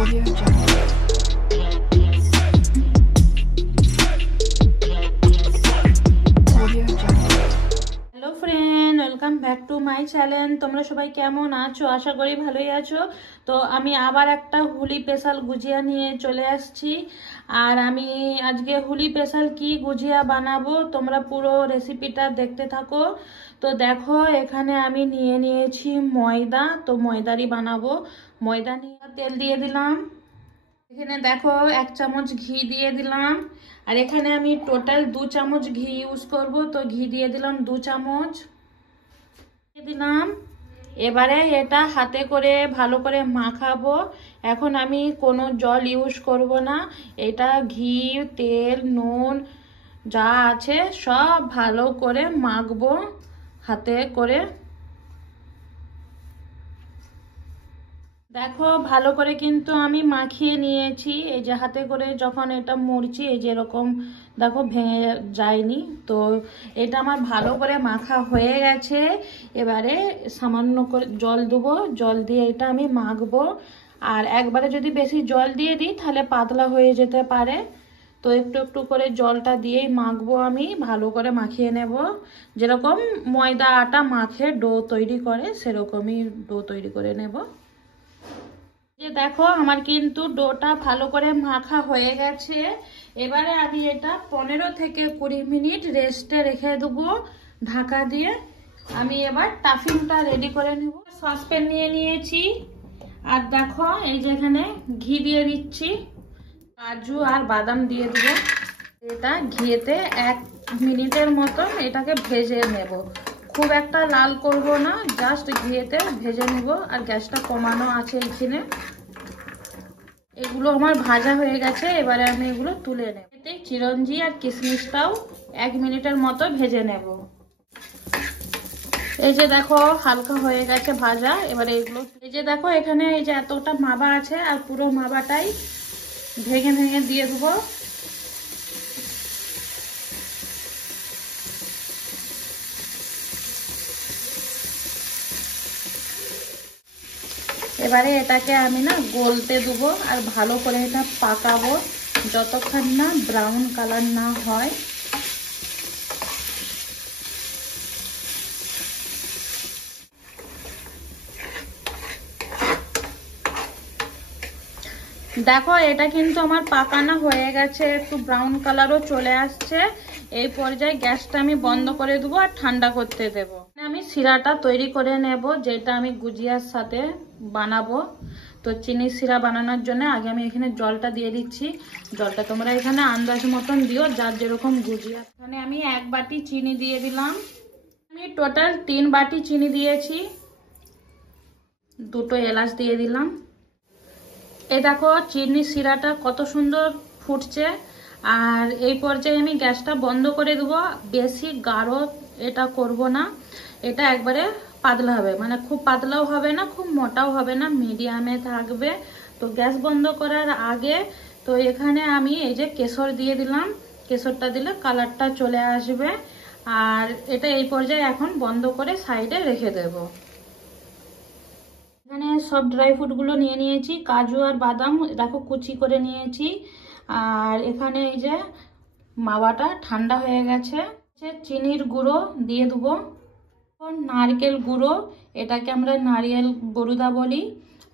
Audio Jungle. Audio Jungle. Hello friend, welcome back to my channel. তোমরা সবাই কেমন আছো? আশা করি ভালোই আছো। তো আমি আবার একটা হুলি স্পেশাল গুজিয়া নিয়ে চলে আসছি। আর আমি আজকে হুলি স্পেশাল কি গুজিয়া বানাবো, তোমরা পুরো রেসিপিটা দেখতে থাকো। তো দেখো, এখানে আমি নিয়ে নিয়েছি ময়দা, তো ময়দারই বানাবো। ময়দা নিয়ে তেল দিয়ে দিলাম। এখানে দেখো 1 চামচ ঘি দিয়ে দিলাম। আর এখানে আমি টোটাল 2 চামচ ঘি ইউজ করব, তো ঘি দিয়ে দিলাম 2 চামচ দিয়ে দিলাম। এবারে এটা হাতে করে ভালো করে মাখাবো। এখন আমি কোনো জল ইউজ করব না, এটা ঘি, তেল, নুন যা আছে সব ভালো করে মাখবো হাতে করে। দেখো ভালো করে কিন্তু আমি মাখিয়ে নিয়েছি। এই যে হাতে করে যখন এটা মুড়ছি, এই যে এরকম দেখো ভেঙে যায়নি। তো এটা আমার ভালো করে মাখা হয়ে গেছে। এবারে সামান্য করে জল দেবো, জল দিয়ে এটা আমি মাখবো। আর একবারে যদি বেশি জল দিয়ে দিই তাহলে পাতলা হয়ে যেতে পারে। তো একটু একটু করে জলটা দিয়েই মাখবো, আমি ভালো করে মাখিয়ে নেব। যেরকম ময়দা আটা মাখে ডো তৈরি করে, সেরকমই ডো তৈরি করে নেব। যে দেখো আমার কিন্তু ডোটা ভালো করে মাখা হয়ে গেছে। এবারে আমি এটা 15 থেকে 20 মিনিট রেস্টে রেখে দেবো ঢাকা দিয়ে। আমি এবার টাফিংটা রেডি করে নেব। সসপ্যান নিয়ে নিয়েছি। আর দেখো এই যে এখানে ঘি দিয়ে দিচ্ছি, কাজু আর বাদাম দিয়ে দেবো। এটা ঘিয়েতে 1 মিনিটের মতো এটাকে ভেজে নেব। খুব একটা লাল করব না, জাস্ট ঘিয়েতে ভেজে নেব। আর গ্যাসটা কমানো আছে এখানে। এগুলো আমার ভাজা হয়ে গেছে, এবারে আমি এগুলো তুলে নেব। এতে চিরঞ্জি আর কিশমিশটাও 1 মিনিটের মতো ভেজে নেব। এই যে দেখো হালকা হয়ে গেছে ভাজা। এবারে এগুলো এই যে দেখো এখানে এই যে এতটা মাবা আছে, আর পুরো মাবাটাই ভেঙে ভেঙে দিয়ে দেবো। এবারে এটাকে আমি না গলতে দেবো আর ভালো করে এটা পাকাবো যতক্ষণ না ব্রাউন কালার না হয়। দেখো এটা কিন্তু আমার পাকানো হয়ে গেছে, একটু ব্রাউন কালারও চলে আসছে। এই পর্যায়ে গ্যাসটা আমি বন্ধ করে দেবো আর ঠান্ডা করতে দেবো। আমি শিরাটা তৈরি করে নেব, যেটা আমি গুজিয়ার সাথে বানাবো। তো চিনি শিরা বানানোর জন্য আগে আমি এখানে জলটা দিয়ে দিচ্ছি। জলটা তোমরা এখানে আন্দাজ মতন দিও, যার যেরকম গুজিয়া। এখানে আমি 1 বাটি চিনি দিয়ে দিলাম। আমি টোটাল 3 বাটি চিনি দিয়েছি। 2টো এলাচ দিয়ে দিলাম। এই দেখো চিনি শিরাটা কত সুন্দর ফুটছে। আর এই পর্যায়ে আমি গ্যাসটা বন্ধ করে দেবো। বেশি গাঢ় এটা করব না, এটা একবারে পাতলা হবে, মানে খুব পাতলাও হবে না খুব মোটাও হবে না, মিডিয়ামে থাকবে। তো গ্যাস বন্ধ করার আগে তো এখানে আমি এই যে কেশর দিয়ে দিলাম। কেশরটা দিলে কালারটা চলে আসবে। আর এটা এই পর্যায়ে এখন বন্ধ করে সাইডে রেখে দেবো। এখানে সব ড্রাই ফ্রুটগুলো নিয়ে নিয়েছি, কাজু আর বাদাম দেখো কুচি করে নিয়েছি। আর এখানে এই যে মাওয়াটা ঠান্ডা হয়ে গেছে। চিনির গুঁড়ো দিয়ে দেবো। নারকেল গুঁড়ো, এটাকে আমরা নারিয়েল বরুদা বলি।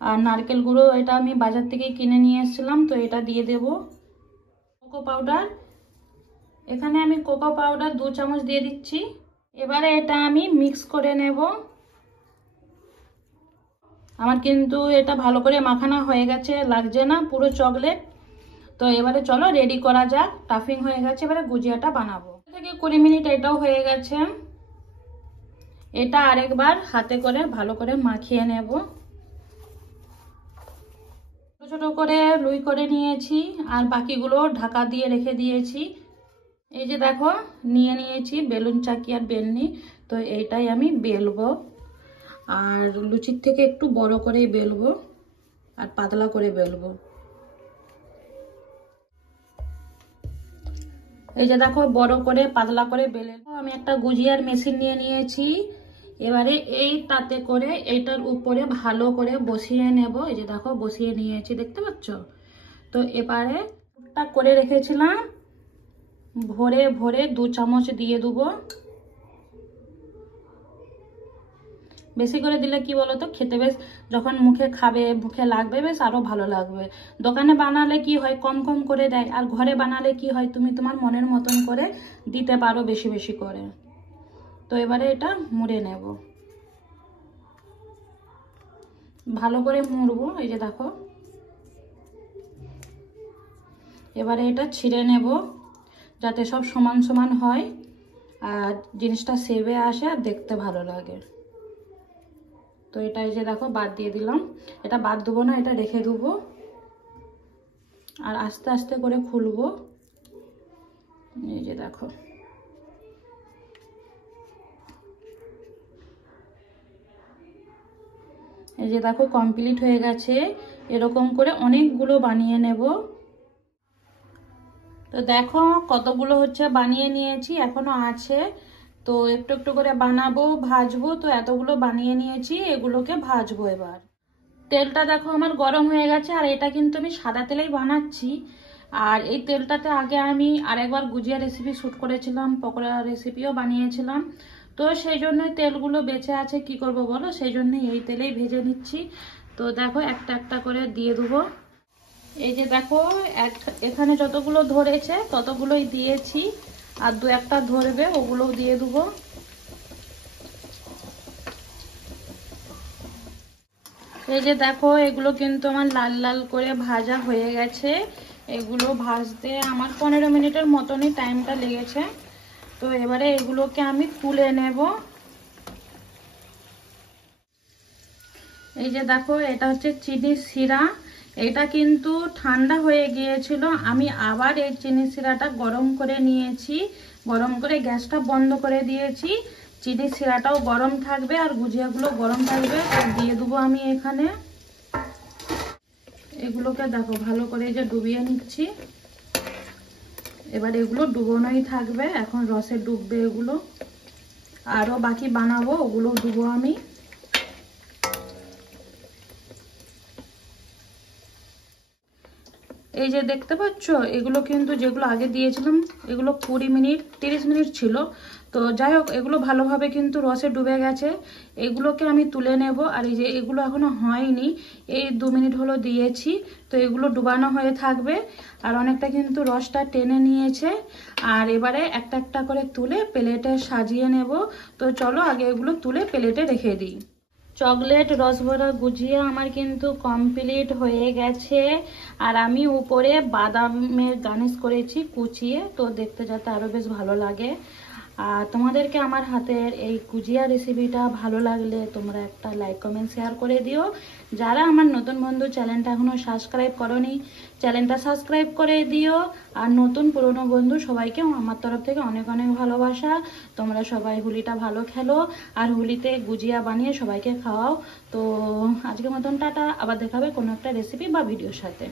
আর নারকেল গুঁড়ো এটা আমি বাজার থেকে কিনে নিয়ে এসেছিলাম, তো এটা দিয়ে দেব। কোকো পাউডার, এখানে আমি কোকো পাউডার 2 চামচ দিয়ে দিচ্ছি। এবারে এটা আমি মিক্স করে নেব। আমার কিন্তু এটা ভালো করে মাখানো হয়ে গেছে, লাগছে না পুরো চকলেট। তো এবারে চলো রেডি করা যাক। টাফিং হয়ে গেছে, এবারে গুজিয়াটা বানাবো। থেকে 20 মিনিট এটাও হয়ে গেছে। এটা আরেকবার হাতে করে ভালো করে মাখিয়ে নেব। ছোট ছোট করে লুই করে নিয়েছি, আর বাকিগুলো ঢাকা দিয়ে রেখে দিয়েছি। এই যে দেখো নিয়ে নিয়েছি বেলুন চাকি আর বেলনি। তো এইটাই আমি বেলবো, আর লুচির থেকে একটু বড় করেই বেলবো আর পাতলা করে বেলবো। এই যে দেখো বড় করে পাতলা করে বেলে আমি একটা গুজিয়ার মেশিন নিয়ে নিয়েছি। এবারে এই তাতে করে এইটার উপরে ভালো করে বসিয়ে নেব। এই যে দেখো বসিয়ে নিয়েছি, দেখতে পাচ্ছ। তো এবারে করে রেখেছিলাম ভরে ভরে 2 চামচ দিয়ে দেবো। বেশি করে দিলে কি বলতো, খেতে বেশ যখন মুখে খাবে, মুখে লাগবে, বেশ আরো ভালো লাগবে। দোকানে বানালে কি হয়, কম কম করে দেয়, আর ঘরে বানালে কি হয়, তুমি তোমার মনের মতন করে দিতে পারো বেশি বেশি করে। তো এবারে এটা মুড়ে নেব, ভালো করে মুড়বো। এই যে দেখো, এবারে এটা ছিঁড়ে নেব যাতে সব সমান সমান হয় আর জিনিসটা সেবে আসে আর দেখতে ভালো লাগে। তো এটা এই যে দেখো বাদ দিয়ে দিলাম, এটা বাদ দেবো না, এটা রেখে দেবো আর আস্তে আস্তে করে খুলবো। এই যে দেখো, এই যে দেখো কমপ্লিট হয়ে গেছে। এরকম করে অনেকগুলো বানিয়ে নেব। তো দেখো কতগুলো হচ্ছে বানিয়ে নিয়েছি, এখনো আছে। তো একটু একটু করে বানাবো, ভাজবো। তো এতগুলো বানিয়ে নিয়েছি, এগুলোকে ভাজবো এবার। তেলটা দেখো আমার গরম হয়ে গেছে, আর এটা কিন্তু আমি সাদা তেলেই বানাচ্ছি। আর এই তেলটাতে আগে আমি আরেকবার গুজিয়া রেসিপি শ্যুট করেছিলাম, পকোড়া রেসিপিও বানিয়েছিলাম। তো সেই জন্যই তেলগুলো বেঁচে আছে, কি করব বলো, সেই জন্যই এই তেলেই ভেজে নিচ্ছি। তো দেখো একটা একটা করে দিয়ে দেবো। এই যে দেখো এখানে যতগুলো ধরেছে ততগুলোই দিয়েছি, আর 2-1টা ধরবে, ওগুলোও দিয়ে দেবো। এই যে দেখো এগুলো কিন্তু আমার লাল লাল করে ভাজা হয়ে গেছে। এগুলো ভাজতে আমার 15 মিনিটের মতনই টাইমটা লেগেছে। তো এবারে এগুলোকে আমি তুলে নেব। এই যে দেখো এটা হচ্ছে চিনির শিরা। এটা কিন্তু ঠান্ডা হয়ে গিয়েছিল, আমি আবার এই চিনির শিরাটা গরম করে নিয়েছি, গরম করে গ্যাসটা বন্ধ করে দিয়েছি। চিনির শিরাটাও গরম থাকবে আর গুজিয়াগুলো গরম থাকবে। দিয়ে দেবো আমি এখানে। এগুলোকে দেখো ভালো করে যে ডুবিয়ে নিচ্ছি। এবার এগুলো ডুবোনোই থাকবে, এখন রসে ডুববে এগুলো। আরও বাকি বানাবো, ওগুলো ডুবো আমি। এই যে দেখতে পাচ্ছ, এগুলো কিন্তু যেগুলো আগে দিয়েছিলাম এগুলো 20 মিনিট 30 মিনিট ছিল। তো যাই হোক, এগুলো ভালোভাবে কিন্তু রসে ডুবে গেছে। এগুলোকে আমি তুলে নেব। আর এই যে এগুলো এখনো হয়নি, এই 2 মিনিট হলো দিয়েছি। তো এগুলো ডুবানো হয়ে থাকবে, আর অনেকটা কিন্তু রসটা টেনে নিয়েছে। আর এবারে একটা একটা করে তুলে প্লেটে সাজিয়ে নেব। তো চলো আগে এগুলো তুলে প্লেটে রেখে দিই। চকলেট রসভরা গুজিয়া আমার কিন্তু কমপ্লিট হয়ে গেছে। আর আমি উপরে বাদামের গার্নিশ করেছি কুচিয়ে, তো দেখতে যাতে আরো বেশ ভালো লাগে। আর তোমাদেরকে আমার হাতের এই গুজিয়া রেসিপিটা ভালো লাগলে তোমরা একটা লাইক কমেন্ট শেয়ার করে দিও। যারা আমার নতুন বন্ধু চ্যানেলটা এখনো সাবস্ক্রাইব করোনি, চ্যানেলটা সাবস্ক্রাইব করে দিও। আর নতুন পুরনো বন্ধু সবাইকে আমার তরফ থেকে অনেক অনেক ভালোবাসা। তোমরা সবাই হোলিটা ভালো খেলো, আর হোলিতে গুজিয়া বানিয়ে সবাইকে খাওয়াও। তো আজকের মতন টাটা, আবার দেখাবে কোনো একটা রেসিপি বা ভিডিওর সাথে।